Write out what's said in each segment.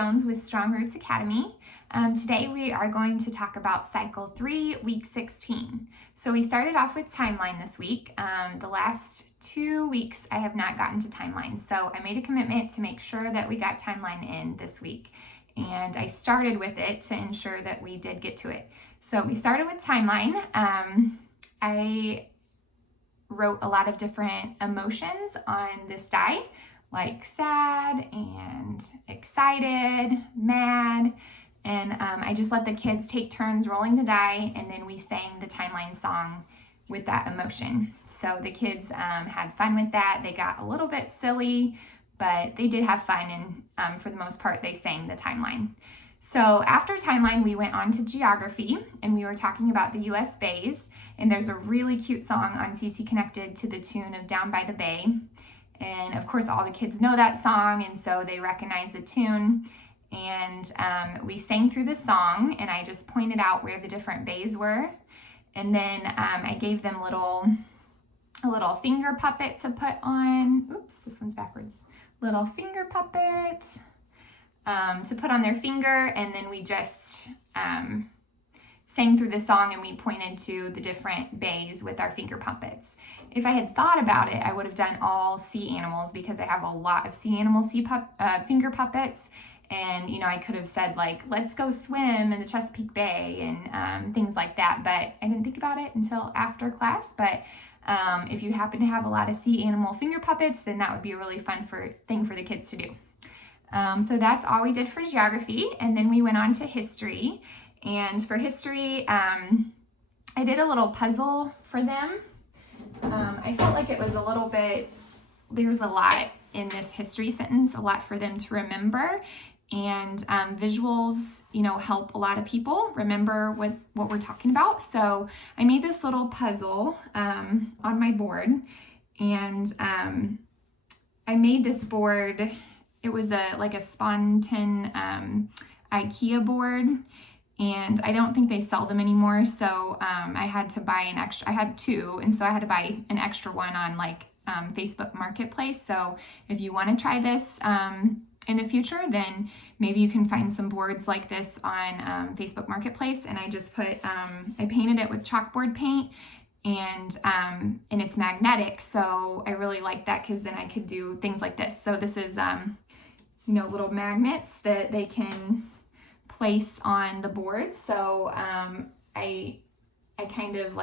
Jones with Strong Roots Academy. Today we are going to talk about Cycle 3, Week 16. So we started off with timeline this week. The last 2 weeks I have not gotten to timeline, so I made a commitment to make sure that we got timeline in this week. And I started with it to ensure that we did get to it. So we started with timeline. I wrote a lot of different emotions on this die, like sad and excited, mad, and I just let the kids take turns rolling the die, and then we sang the timeline song with that emotion. So the kids had fun with that. They got a little bit silly, but they did have fun, and for the most part, they sang the timeline. So after timeline, we went on to geography, and we were talking about the U.S. bays, and there's a really cute song on CC Connected to the tune of Down by the Bay. And of course, all the kids know that song, and so they recognize the tune. And we sang through the song, and I just pointed out where the different bays were. And then I gave them a little finger puppet to put on. Oops, this one's backwards. Little finger puppet to put on their finger, and then we just sang through the song, and we pointed to the different bays with our finger puppets. If I had thought about it, I would have done all sea animals because I have a lot of sea animal finger puppets. And, I could have said, like, let's go swim in the Chesapeake Bay and things like that. But I didn't think about it until after class. But if you happen to have a lot of sea animal finger puppets, then that would be a really fun thing for the kids to do. So that's all we did for geography. And then we went on to history. And for history, I did a little puzzle for them. I felt like it was a little bit, there's a lot in this history sentence, a lot for them to remember. And visuals, help a lot of people remember what we're talking about. So I made this little puzzle on my board, and I made this board. It was like a spontan IKEA board, and I don't think they sell them anymore. So I had to buy an extra. I had two, and so I had to buy an extra one on Facebook Marketplace. So if you want to try this in the future, then maybe you can find some boards like this on Facebook Marketplace. And I just I painted it with chalkboard paint, and it's magnetic. So I really like that because then I could do things like this. So this is, little magnets that they can place on the board. So I kind of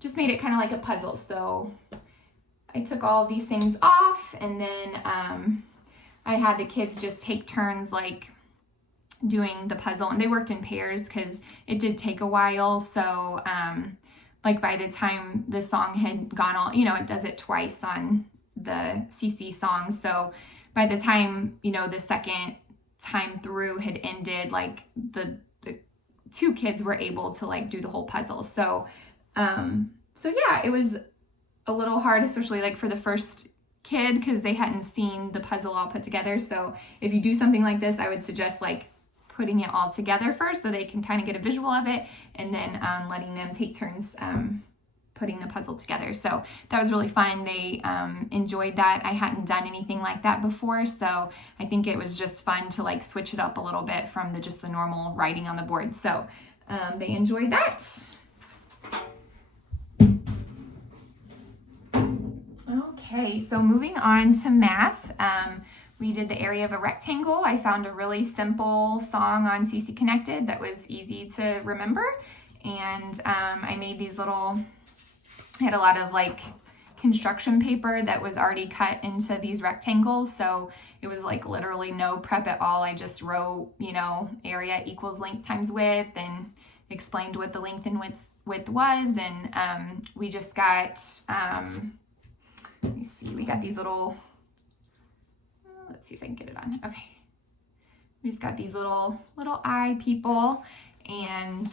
just made it kind of like a puzzle. So I took all of these things off, and then I had the kids just take turns doing the puzzle, and they worked in pairs because it did take a while. So by the time the song had gone all, it does it twice on the CC song. So by the time, the second time through had ended, the two kids were able to do the whole puzzle. So yeah, it was a little hard, especially for the first kid, because they hadn't seen the puzzle all put together. So if you do something like this, I would suggest putting it all together first so they can kind of get a visual of it, and then letting them take turns putting the puzzle together. So that was really fun. They enjoyed that. I hadn't done anything like that before, so I think it was just fun to switch it up a little bit from just the normal writing on the board. So they enjoyed that. Okay, so moving on to math, we did the area of a rectangle. I found a really simple song on CC Connected that was easy to remember, and I made these I had a lot of construction paper that was already cut into these rectangles, so it was literally no prep at all. I just wrote, area equals length times width, and explained what the length and width was, and we just got let me see, we got these little, let's see if I can get it on. Okay. We just got these little eye people, and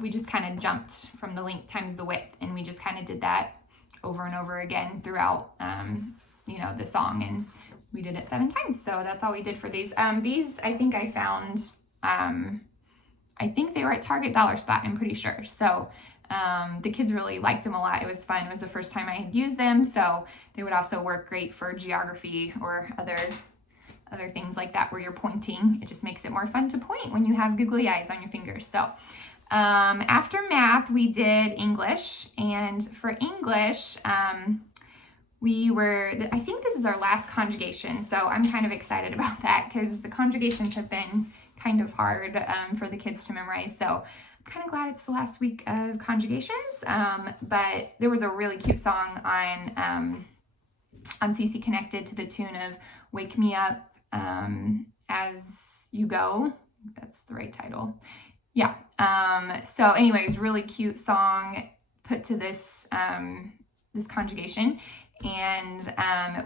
we just kind of jumped from the length times the width, and we just kind of did that over and over again throughout, the song, and we did it 7 times. So that's all we did for these. These, I think I found, I think they were at Target Dollar Spot, I'm pretty sure. So The kids really liked them a lot. It was fun. It was the first time I had used them, so they would also work great for geography or other other things like that where you're pointing. It just makes it more fun to point when you have googly eyes on your fingers. So after math, we did English, and for English, I think this is our last conjugation, so I'm kind of excited about that because the conjugations have been kind of hard for the kids to memorize. So I'm kind of glad it's the last week of conjugations, but there was a really cute song on CC Connected to the tune of Wake Me Up As You Go. That's the right title. Yeah. So anyways, really cute song put to this this conjugation. And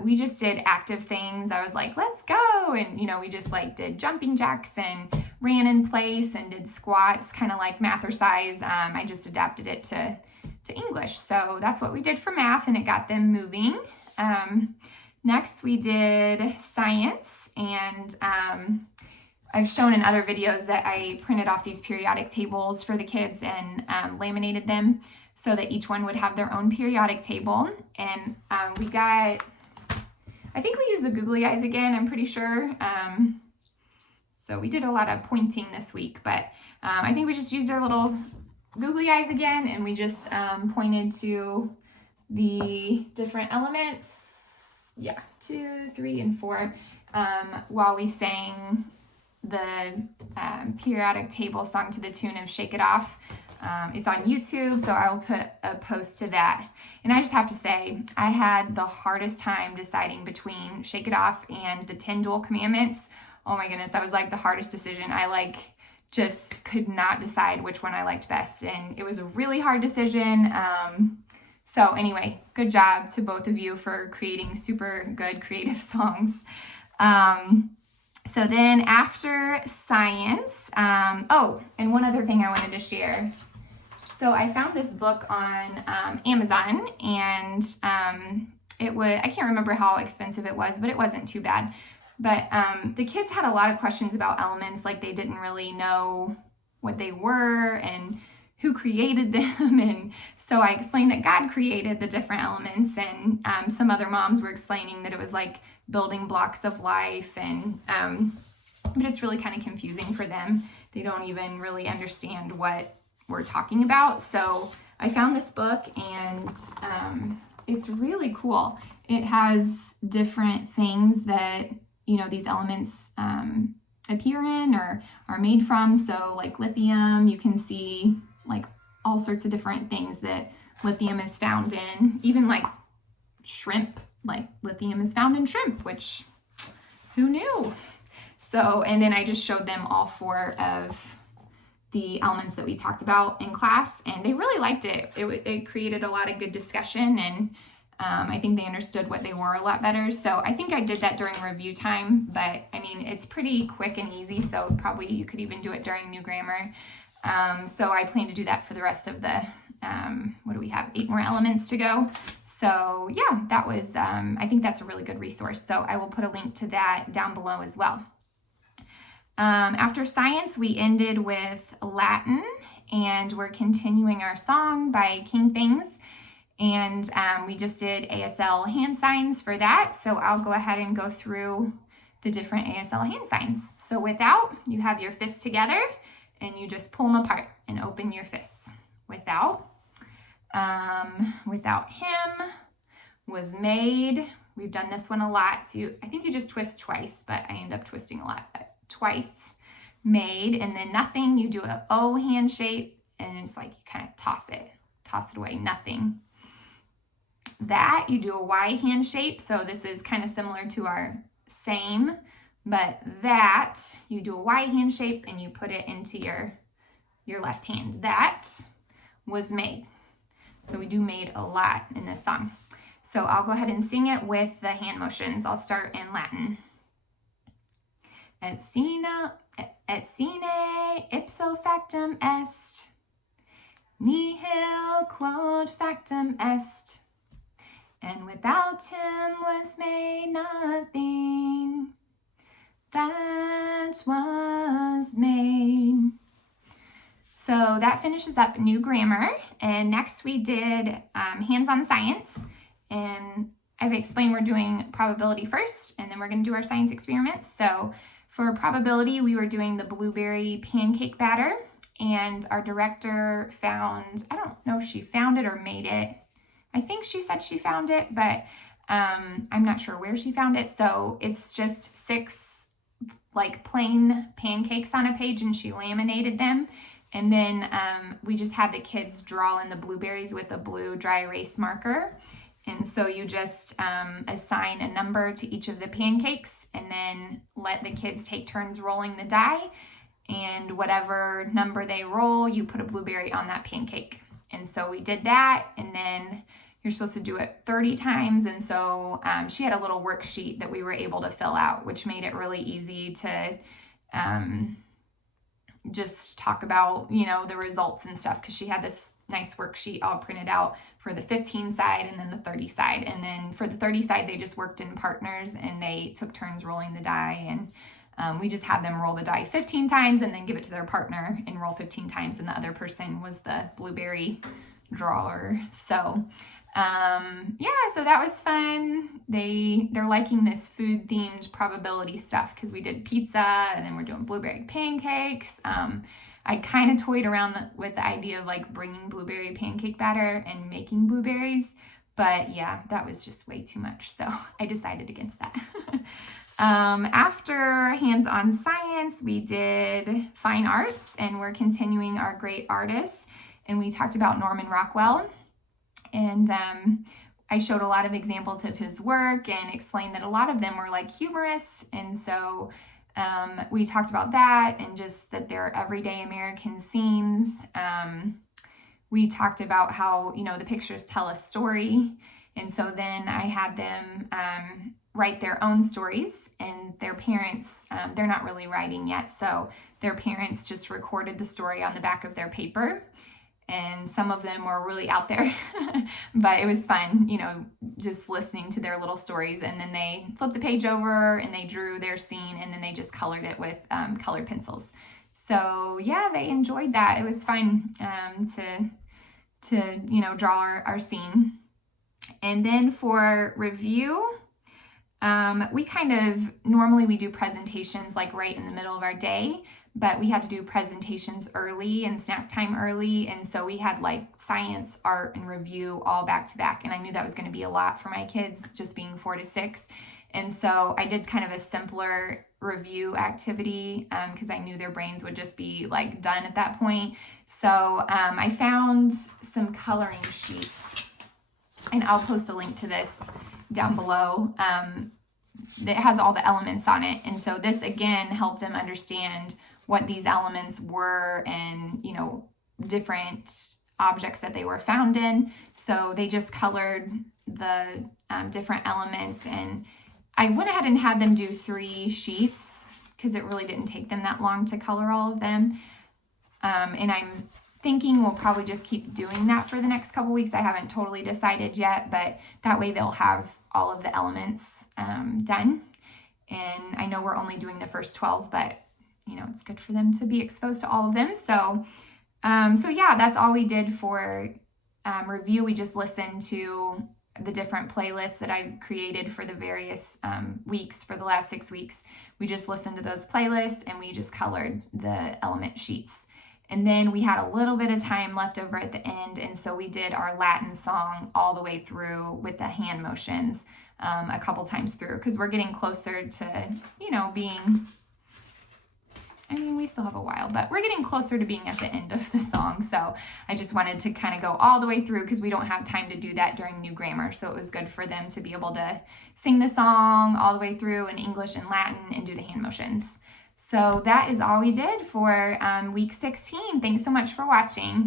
we just did active things. I was like, let's go. And, we just did jumping jacks and ran in place and did squats, kind of like mathercise. I just adapted it to English. So that's what we did for math, and it got them moving. Next, we did science, and I've shown in other videos that I printed off these periodic tables for the kids and laminated them so that each one would have their own periodic table. And I think we used the googly eyes again, I'm pretty sure. So we did a lot of pointing this week, but I think we just used our little googly eyes again, and we just pointed to the different elements. Yeah, 2, 3, and 4, while we sang the periodic table song to the tune of Shake It Off. It's on YouTube, so I'll put a post to that. And I just have to say, I had the hardest time deciding between Shake It Off and the 10 Dual Commandments. Oh my goodness, that was the hardest decision. I just could not decide which one I liked best, and it was a really hard decision. So anyway, good job to both of you for creating super good creative songs. So then after science, oh, and one other thing I wanted to share. So I found this book on Amazon, and I can't remember how expensive it was, but it wasn't too bad. But the kids had a lot of questions about elements, they didn't really know what they were and who created them. And so I explained that God created the different elements, and some other moms were explaining that it was building blocks of life, and but it's really kind of confusing for them. They don't even really understand what we're talking about. So I found this book, and it's really cool. It has different things that these elements appear in or are made from. So lithium, you can see all sorts of different things that lithium is found in. Even shrimp, lithium is found in shrimp, which who knew? So, and then I just showed them all 4 of the elements that we talked about in class, and they really liked it. It created a lot of good discussion, and I think they understood what they were a lot better. So I think I did that during review time, but I mean, it's pretty quick and easy, so probably you could even do it during new grammar. So I plan to do that for the rest of the, what do we have? 8 more elements to go. So yeah, that was, I think that's a really good resource. So I will put a link to that down below as well. After science, we ended with Latin, and we're continuing our song by King Things. And we just did ASL hand signs for that. So I'll go ahead and go through the different ASL hand signs. So without, you have your fists together, and you just pull them apart and open your fists. Without him, was made. We've done this one a lot. So I think you just twist twice, but I end up twisting a lot. Twice. Made, and then nothing, you do an O hand shape, and it's you kind of toss it away, nothing. That, you do a Y hand shape. So this is kind of similar to our same, but that, you do a Y hand shape and you put it into your left hand. That was made. So we do made a lot in this song. So I'll go ahead and sing it with the hand motions. I'll start in Latin. Et sine ipso factum est, nihil quod factum est. And without him was made nothing that was made. So that finishes up new grammar. And next we did hands-on science. And I've explained we're doing probability first, and then we're going to do our science experiments. So for probability, we were doing the blueberry pancake batter, and our director found, I don't know if she found it or made it. I think she said she found it, but I'm not sure where she found it. So it's just 6 like plain pancakes on a page, and she laminated them. And then we just had the kids draw in the blueberries with a blue dry erase marker. And so you just assign a number to each of the pancakes, and then let the kids take turns rolling the die. And whatever number they roll, you put a blueberry on that pancake. And so we did that, and then you're supposed to do it 30 times. And so she had a little worksheet that we were able to fill out, which made it really easy to just talk about, the results and stuff, because she had this nice worksheet all printed out for the 15 side and then the 30 side. And then for the 30 side, they just worked in partners, and they took turns rolling the die. And we just had them roll the die 15 times and then give it to their partner and roll 15 times. And the other person was the blueberry drawer. So so that was fun. They're liking this food themed probability stuff, because we did pizza and then we're doing blueberry pancakes. I kind of toyed around with the idea of like bringing blueberry pancake batter and making blueberries, but yeah, that was just way too much. So I decided against that. After hands-on science, we did fine arts, and we're continuing our great artists. And we talked about Norman Rockwell. And I showed a lot of examples of his work and explained that a lot of them were like humorous. And so we talked about that, and just that they're everyday American scenes. We talked about how, the pictures tell a story. And so then I had them write their own stories, and their parents, they're not really writing yet. So their parents just recorded the story on the back of their paper. And some of them were really out there, but it was fun, just listening to their little stories. And then they flipped the page over and they drew their scene, and then they just colored it with colored pencils. So yeah, they enjoyed that. It was fun to draw our scene. And then for review, normally we do presentations like right in the middle of our day, but we had to do presentations early and snack time early. And so we had like science, art, and review all back to back. And I knew that was going to be a lot for my kids, just being 4 to 6. And so I did kind of a simpler review activity because I knew their brains would just be like done at that point. So I found some coloring sheets, and I'll post a link to this down below. That has all the elements on it. And so this again helped them understand what these elements were, and different objects that they were found in. So they just colored the different elements, and I went ahead and had them do 3 sheets because it really didn't take them that long to color all of them. And I'm thinking we'll probably just keep doing that for the next couple weeks. I haven't totally decided yet, but that way they'll have all of the elements done. And I know we're only doing the first 12, but it's good for them to be exposed to all of them. So yeah, that's all we did for review. We just listened to the different playlists that I've created for the various weeks for the last 6 weeks. We just listened to those playlists, and we just colored the element sheets. And then we had a little bit of time left over at the end, and so we did our Latin song all the way through with the hand motions a couple times through, because we're getting closer to, being, we still have a while, but we're getting closer to being at the end of the song. So I just wanted to kind of go all the way through, because we don't have time to do that during new grammar. So it was good for them to be able to sing the song all the way through in English and Latin and do the hand motions. So that is all we did for week 16. Thanks so much for watching.